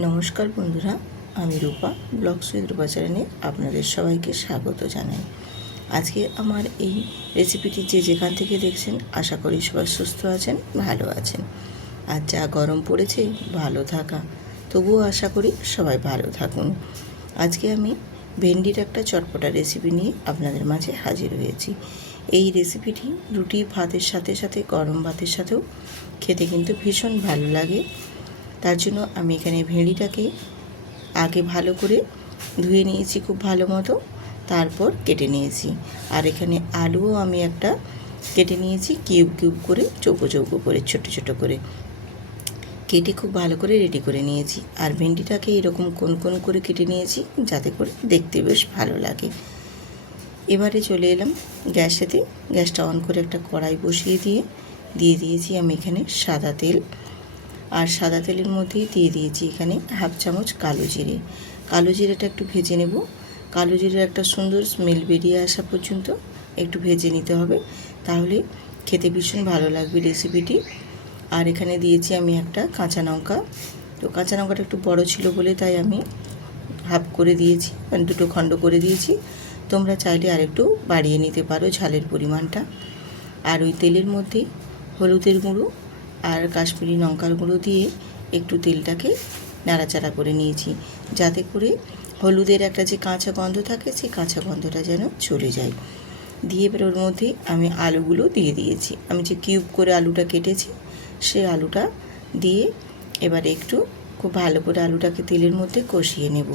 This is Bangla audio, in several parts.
নমস্কার বন্ধুরা, আমি রূপা ব্লগস উইথ রূপা চ্যানেলে আপনাদের সবাইকে স্বাগত জানাই। আজকে আমার এই রেসিপিটি যে যেখান থেকে দেখছেন আশা করি সবাই সুস্থ আছেন, ভালো আছেন। আর যা গরম পড়েছে ভালো থাকা, তবুও আশা করি সবাই ভালো থাকুন। আজকে আমি ভেন্ডির একটা চটপটা রেসিপি নিয়ে আপনাদের মাঝে হাজির হয়েছি। এই রেসিপিটি রুটি ভাতের সাথে সাথে গরম ভাতের সাথেও খেতে কিন্তু ভীষণ ভালো লাগে। তার জন্য আমি এখানে ভেন্ডিটাকে আগে ভালো করে ধুয়ে নিয়েছি খুব ভালো মতো, তারপর কেটে নিয়েছি। আর এখানে আলুও আমি একটা কেটে নিয়েছি কিউব কিউব করে, চৌকো চৌকো করে, ছোট ছোট করে কেটে খুব ভালো করে রেডি করে নিয়েছি। আর ভেন্ডিটাকে এরকম কোন কোন করে কেটে নিয়েছি যাতে করে দেখতে বেশ ভালো লাগে। এবারে চলে এলাম গ্যাসেতে। গ্যাসটা অন করে একটা কড়াই বসিয়ে দিয়ে দিয়েছি আমি এখানে সাদা তেল। আর সাদা তেলের মধ্যেই দিয়ে দিয়েছি এখানে হাফ চামচ কালো জিরে। কালো জিরেটা একটু ভেজে নেব। কালো জিরের একটা সুন্দর স্মেল বেরিয়ে আসা পর্যন্ত একটু ভেজে নিতে হবে, তাহলে খেতে ভীষণ ভালো লাগবে রেসিপিটি। আর এখানে দিয়েছি আমি একটা কাঁচা লঙ্কা। তো কাঁচা লঙ্কাটা একটু বড় ছিল বলে তাই আমি হাফ করে দিয়েছি, মানে দুটো খণ্ড করে দিয়েছি। তোমরা চাইলে আরেকটু বাড়িয়ে নিতে পারো ঝালের পরিমাণটা। আর ওই তেলের মধ্যে হলুদের গুঁড়ো আর কাশ্মীরি লঙ্কার গুঁড়ো দিয়ে একটু তেলটাকে নাড়াচাড়া করে নিয়েছি, যাতে করে হলুদের একটা যে কাঁচা গন্ধ থাকে সেই কাঁচা গন্ধটা যেন চলে যায়। দিয়ে এবার ওর মধ্যে আমি আলুগুলো দিয়ে দিয়েছি। আমি যে কিউব করে আলুটা কেটেছি সেই আলুটা দিয়ে এবারে একটু খুব ভালো করে আলুটাকে তেলের মধ্যে কষিয়ে নেব।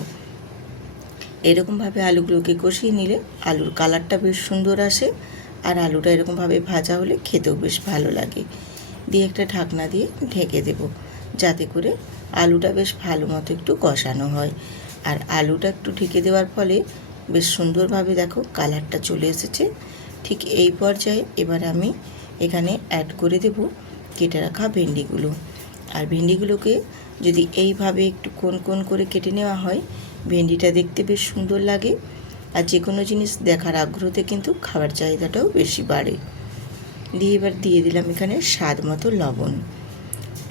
এরকমভাবে আলুগুলোকে কষিয়ে নিলে আলুর কালারটা বেশ সুন্দর আসে, আর আলুটা এরকমভাবে ভাজা হলে খেতেও বেশ ভালো লাগে। দিয়ে একটা ঢাকনা দিয়ে ঢেকে দেব, যাতে করে আলুটা বেশ ভালো মতো একটু কষানো হয়। আর আলুটা একটু ঢেকে দেওয়ার ফলে বেশ সুন্দরভাবে দেখো কালারটা চলে এসেছে। ঠিক এই পর্যায়ে এবার আমি এখানে অ্যাড করে দেব কেটে রাখা ভেন্ডিগুলো। আর ভেন্ডিগুলোকে যদি এইভাবে একটু কোন কোন করে কেটে নেওয়া হয়, ভেন্ডিটা দেখতে বেশ সুন্দর লাগে। আর যে কোনো জিনিস দেখার আগ্রহতে কিন্তু খাবার চাহিদাটাও বেশি বাড়ে। দিয়ে এবার দিয়ে দিলাম এখানে স্বাদ মতো লবণ।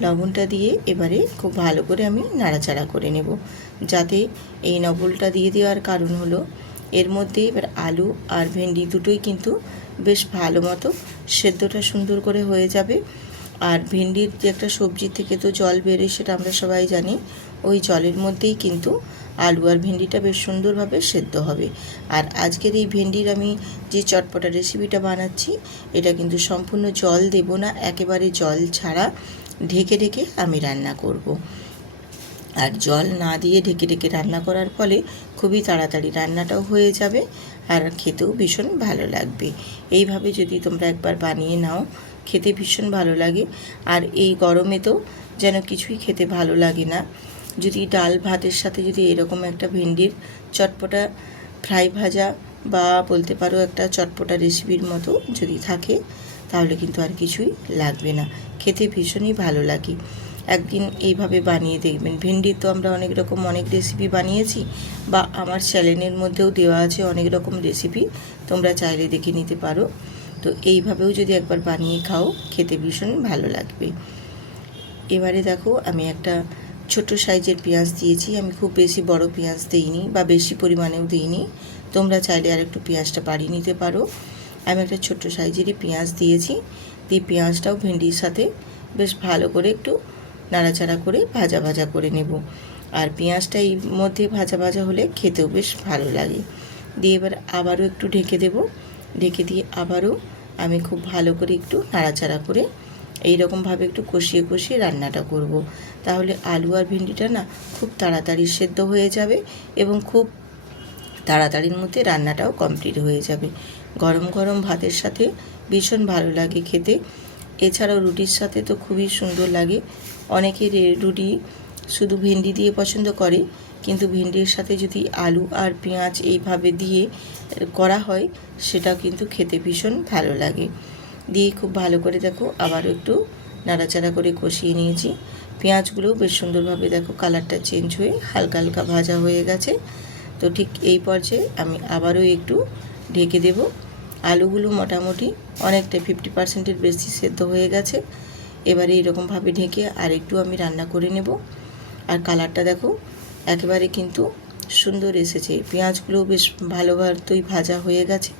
লবণটা দিয়ে এবারে খুব ভালো করে আমি নাড়াচাড়া করে নেব। যাতে এই লবণটা দিয়ে দেওয়ার কারণ হলো এর মধ্যে এবার আলু আর ভেন্ডি দুটোই কিন্তু বেশ ভালো মতো সেদ্ধটা সুন্দর করে হয়ে যাবে। আর ভেন্ডির যে একটা সবজি থেকে তো জল বেরোয় সেটা আমরা সবাই জানি, ওই জলের মধ্যেই কিন্তু আলু আর ভেন্ডিটা বেশ সুন্দরভাবে সেদ্ধ হবে। আর আজকের এই ভেন্ডির আমি যে চটপটা রেসিপিটা বানাচ্ছি, এটা কিন্তু সম্পূর্ণ জল দেব না, একেবারে জল ছাড়া ঢেকে ঢেকে আমি রান্না করব। আর জল না দিয়ে ঢেকে ঢেকে রান্না করার ফলে খুবই তাড়াতাড়ি রান্নাটাও হয়ে যাবে, আর খেতেও ভীষণ ভালো লাগবে। এইভাবে যদি তোমরা একবার বানিয়ে নাও, খেতে ভীষণ ভালো লাগে। আর এই গরমে তো যেন কিছুই খেতে ভালো লাগে না। যদি ডাল ভাতের সাথে যদি এরকম একটা ভেন্ডির চটপটা ফ্রাই ভাজা বা বলতে পারো একটা চটপটা রেসিপির মতো যদি থাকে, তাহলে কিন্তু আর কিছুই লাগবে না, খেতে ভীষণই ভালো লাগে। একদিন এইভাবে বানিয়ে দেখবেন। ভেন্ডির তো আমরা অনেক রকম অনেক রেসিপি বানিয়েছি, বা আমার চ্যানেলের মধ্যেও দেওয়া আছে অনেক রকম রেসিপি, তোমরা চাইলে দেখে নিতে পারো। তো এইভাবেও যদি একবার বানিয়ে খাও, খেতে ভীষণ ভালো লাগবে। এবারে দেখো আমি একটা ছোট সাইজের পেঁয়াজ দিয়েছি। আমি খুব বেশি বড় পেঁয়াজ দিইনি বা বেশি পরিমাণেও দিইনি, তোমরা চাইলে আর একটু পেঁয়াজটা বাড়িয়ে নিতে পারো। আমি একটা ছোট্ট সাইজেরই পেঁয়াজ দিয়েছি। দিয়ে পেঁয়াজটাও ভেন্ডির সাথে বেশ ভালো করে একটু নাড়াচাড়া করে ভাজা ভাজা করে নেব। আর পেঁয়াজটা এই মধ্যে ভাজা ভাজা হলে খেতেও বেশ ভালো লাগে। দিয়ে এবার আবারও একটু ঢেকে দেব। ঢেকে দিয়ে আবারও আমি খুব ভালো করে একটু নাড়াচাড়া করে এইরকমভাবে একটু কষিয়ে কষিয়ে রান্নাটা করব। তাহলে আলু আর ভেন্ডিটা না খুব তাড়াতাড়ি সেদ্ধ হয়ে যাবে এবং খুব তাড়াতাড়ির মধ্যে রান্নাটাও কমপ্লিট হয়ে যাবে। গরম গরম ভাতের সাথে ভীষণ ভালো লাগে খেতে। এছাড়াও রুটির সাথে তো খুবই সুন্দর লাগে। অনেকের রুটি শুধু ভেন্ডি দিয়ে পছন্দ করে, কিন্তু ভেন্ডির সাথে যদি আলু আর পেঁয়াজ এইভাবে দিয়ে করা হয়, সেটাও কিন্তু খেতে ভীষণ ভালো লাগে। দিয়ে খুব ভালো করে দেখো আবারও একটু নাড়াচাড়া করে কষিয়ে নিয়েছি। পেঁয়াজগুলোও বেশ সুন্দরভাবে দেখো কালারটা চেঞ্জ হয়ে হালকা হালকা ভাজা হয়ে গেছে। তো ঠিক এই পর্যায়ে আমি আবারও একটু ঢেকে দেব। আলুগুলো মোটামুটি অনেকটা 50%-এর বেশি সেদ্ধ হয়ে গেছে। এবারে এরকমভাবে ঢেকে আর একটু আমি রান্না করে নেব। আর কালারটা দেখো একেবারে কিন্তু সুন্দর এসেছে। পেঁয়াজগুলো বেশ ভালোভাবেই ভাজা হয়ে গেছে।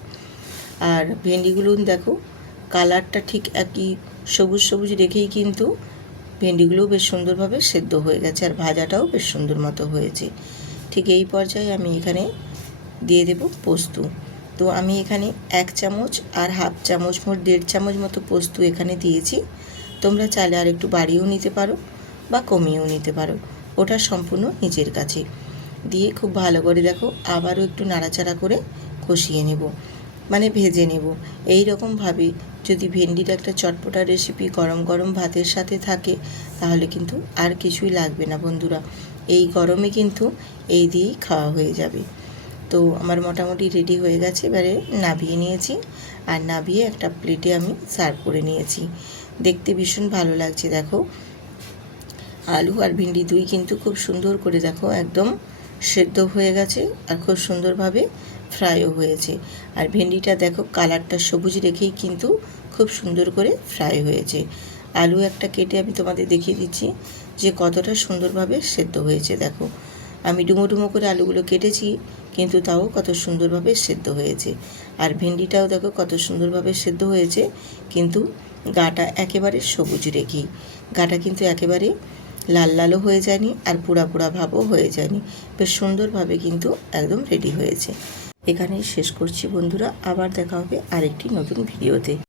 আর ভেন্ডিগুলো দেখো কালারটা ঠিক একই সবুজ সবুজ রেখেই কিন্তু ভেন্ডিগুলোও বেশ সুন্দরভাবে সেদ্ধ হয়ে গেছে, আর ভাজাটাও বেশ সুন্দর মতো হয়েছে। ঠিক এই পর্যায়ে আমি এখানে দিয়ে দেব পোস্ত। তো আমি এখানে 1 চামচ আর হাফ চামচ, মোট 1.5 চামচ মতো পোস্ত এখানে দিয়েছি। তোমরা চাইলে আর একটু বাড়িয়েও নিতে পারো বা কমিয়েও নিতে পারো, ওটা সম্পূর্ণ নিজের কাছে। দিয়ে খুব ভালো করে দেখো আবারও একটু নাড়াচাড়া করে কষিয়ে নেব, মানে ভেজে নেব। এই রকমভাবে যদি ভেন্ডির একটা চটপটা রেসিপি গরম গরম ভাতের সাথে থাকে তাহলে কিন্তু আর কিছুই লাগবে না বন্ধুরা। এই গরমে কিন্তু এই দিয়েই খাওয়া হয়ে যাবে। তো আমার মোটামুটি রেডি হয়ে গেছে, এবারে নাবিয়ে নিয়েছি। আর নাবিয়ে একটা প্লেটে আমি সার্ভ করে নিয়েছি। দেখতে ভীষণ ভালো লাগছে। দেখো আলু আর ভেন্ডি দুই কিন্তু খুব সুন্দর করে দেখো একদম সেদ্ধ হয়ে গেছে, আর খুব সুন্দরভাবে ফ্রাইও হয়েছে। আর ভেন্ডিটা দেখো কালারটা সবুজ রেখেই কিন্তু খুব সুন্দর করে ফ্রাই হয়েছে। আলু একটা কেটে আমি তোমাদের দেখিয়ে দিচ্ছি যে কতটা সুন্দরভাবে সেদ্ধ হয়েছে। দেখো আমি ডুমো ডুমো করে আলুগুলো কেটেছি, কিন্তু তাও কত সুন্দরভাবে সেদ্ধ হয়েছে। আর ভেন্ডিটাও দেখো কত সুন্দরভাবে সেদ্ধ হয়েছে, কিন্তু গাটা একেবারে সবুজ রেখেই। গাটা কিন্তু একেবারে লাল লালও হয়ে যায়নি, আর পোড়া পোড়া ভাবও হয়ে যায়নি। বেশ সুন্দরভাবে কিন্তু একদম রেডি হয়েছে। এখানেই শেষ করছি বন্ধুরা, আবার দেখা হবে আরেকটি নতুন ভিডিওতে।